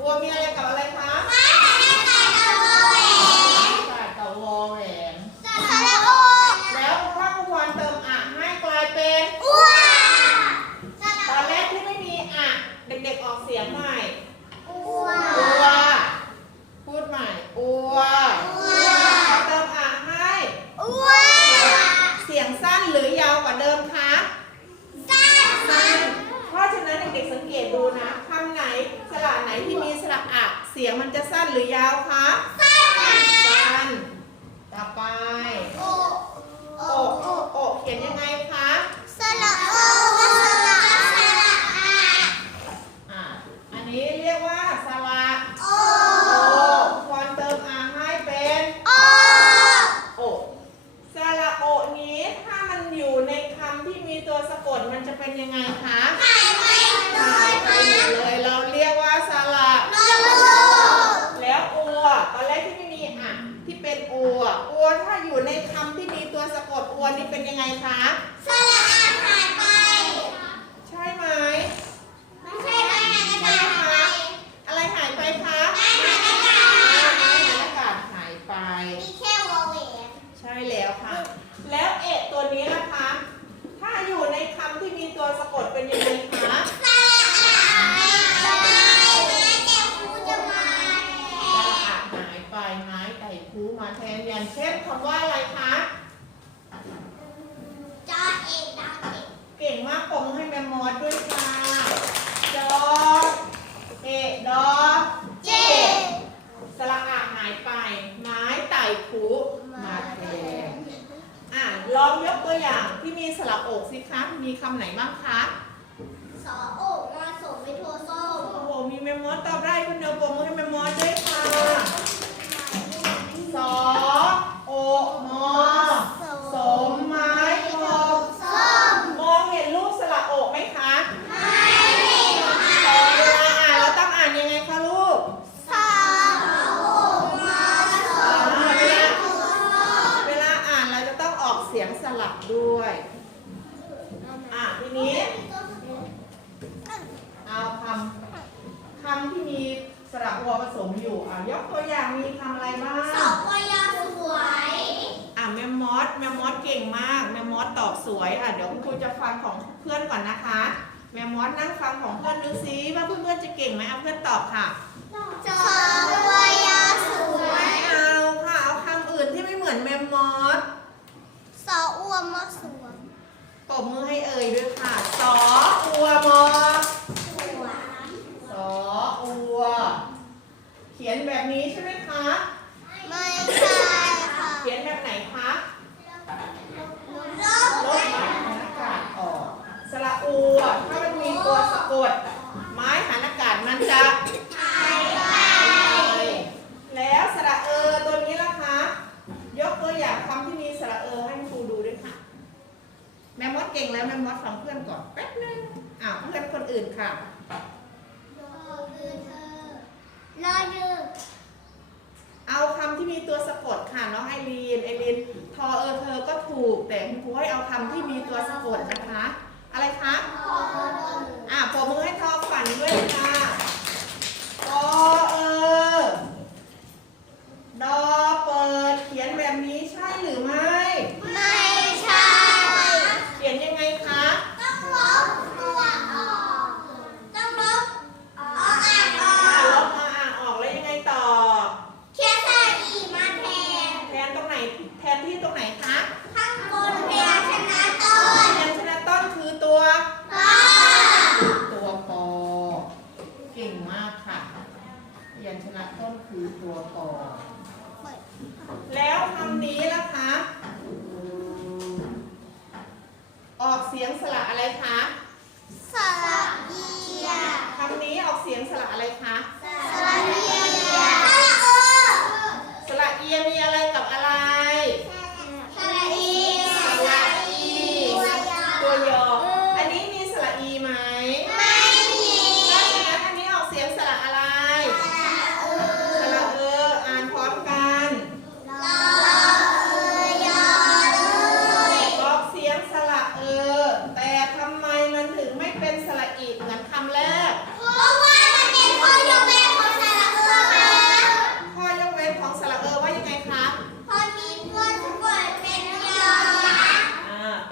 วัวมีอะไรกับอะไรคะ ตัวสะกดมันจะเป็นยังไงคะขาไปหมเลยเราเรียกว่าสระแล้วอัวตอนแรกที่ไม่มีอะที่เป็นอัวอัวถ้าอยู่ในคำที่มีตัวสะกดอัวนี่เป็นยังไงคะ มาแทนอย่างเช่นคำว่าอะไรคะจอเอกดาวเอกเก่งมากปมให้แมมมอสด้วยค่ะจอเอกดอเจสระอาหายไป ไม้ไต่คุมาแทนอะลองยกตัวอย่างที่มีสระอกสิคะมีคำไหนบ้างคะสอโอกมาสมไปโทโซโอ้โหมีแมมมอสตอบได้คนเดียวปมให้ม ด้วย อะทีนี้เอาคำคำที่มีสระวอผสมอยู่ อะยกตัวอย่างมีคำอะไรบ้างสอบพยาสวย อะแมมมอสแมมมอสเก่งมากแมมมอสตอบสวยอะเดี๋ยวคุณครูจะฟังของเพื่อนก่อนนะคะ แมมมอสนั่งฟังของเพื่อนดูซิว่าเพื่อนๆจะเก่งไหมเอาเพื่อนตอบค่ะสอบพยาสวยเอาค่ะเอาคำอื่นที่ไม่เหมือนแมมมอส ออัวมมอสวนตบมือให้เอ่ยด้วยค่ะ สออัวมอ ค่ะรอยือเอาคำที่มีตัวสะกดค่ะน้องไอรีนไอรีนทอเออเธอก็ถูกแต่ครูให้เอาคำที่มีตัวสะกดนะคะ ยัญชนะต้นคือตัวต่อ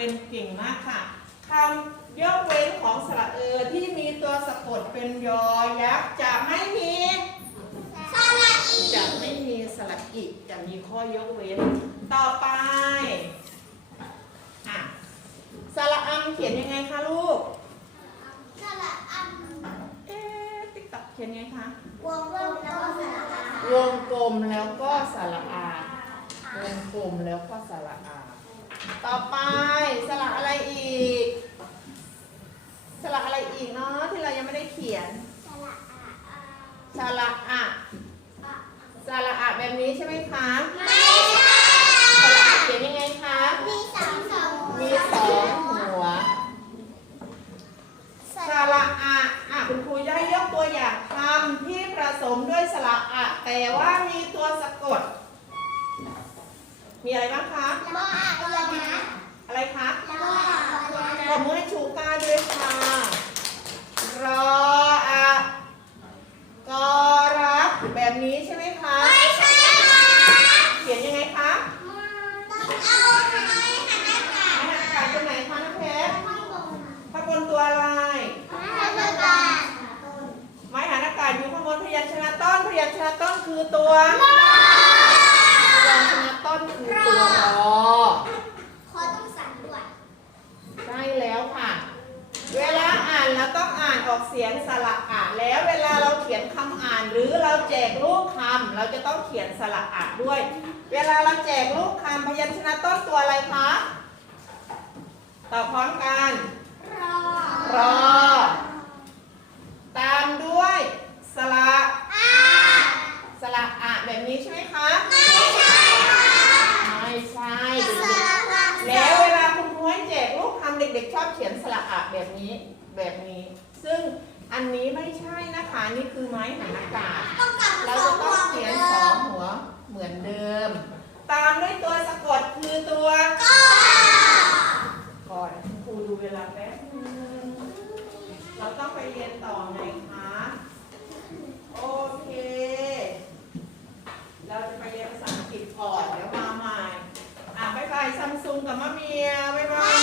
นเก่งมากค่ะคำยกเว้นของสระเออที่มีตัวสะกดเป็นยอยักษ์จะไม่มีสระอีจะไม่มีสระอีจะมีข้อยกเว้น ต่อไป อะ สระอัมเขียนยังไงคะลูก สระอัน เอ๊ะติ๊กต็อกเขียนไงคะ วงกลมแล้วก็สระอาว งกลมแล้วก็สระอา วงกลมแล้วก็สระอา ต่อไปสระอะไรอีก สระอะไรอีกเนาะที่เรายังไม่ได้เขียน สระอา สระอะ อา สระอะแบบนี้ใช่ไหมคะ ไม่ใช่ สระอะเขียนยังไงคะ มีสองสอง มีสองหัว ส ส ระ ระอะอะคุณครูจะให้ยก ตัวอย่างคำที่ผสมด้วยสระอะ แต่ว่ามีตัวสะกด มีอะไรบ้างคะมออาเรือนะอะไรคะมออาเรือปรนะบมือให้ชูก้าด้วยค่ะ รออะกอรักแบบนี้ใช่ไหมคะ ไม่ใช่ค่ะ เขียนยังไงคะ ต้องเอาให้หันหน้า ไม้หันอากาศตรงไหนคะน้าเพชร ข้างบน ข้างบนตัวอะไร ข้างบน ไม้หันอากาศอยู่ข้างบนพยัญชนะต้น พยัญชนะ ต้นคือตัวพยัญชนะต้นคือตัวรอขอต้องสั่นด้วยใช่แล้วค่ะ เวลาอ่านเราต้องอ่านออกเสียงสระอะแล้วเวลาเราเขียนคำอ่านหรือเราแจกรูปคำเราจะต้องเขียนสระอะด้วย เวลาเราแจกรูปคำพยัญชนะต้นตัวอะไรคะตอบพร้อมกันรอรอ ตามด้วยสระอาส ระอะแบบนี้ใช่ไหมคะ ไม่ใช่ค่ะ ไม่ใช่สเด็กระอาๆแล้วเวลาคุณครูให้แจกรูปคำเด็กๆ ชอบเขียนสระอะแบบนี้แบบนี้ ซึ่งอันนี้ไม่ใช่นะคะ นี่คือไม้หันอากาศต้องกลับเราสอจะงต้องหัวเขียนเดิสองมหัวเหมือนเดิม ตามด้วยตัวสะกดคือตัวก็ก่อนครูดูเวลาแป๊บนึงเราต้องไปเรียนต่อไง กับมะเมียบ๊ายบาย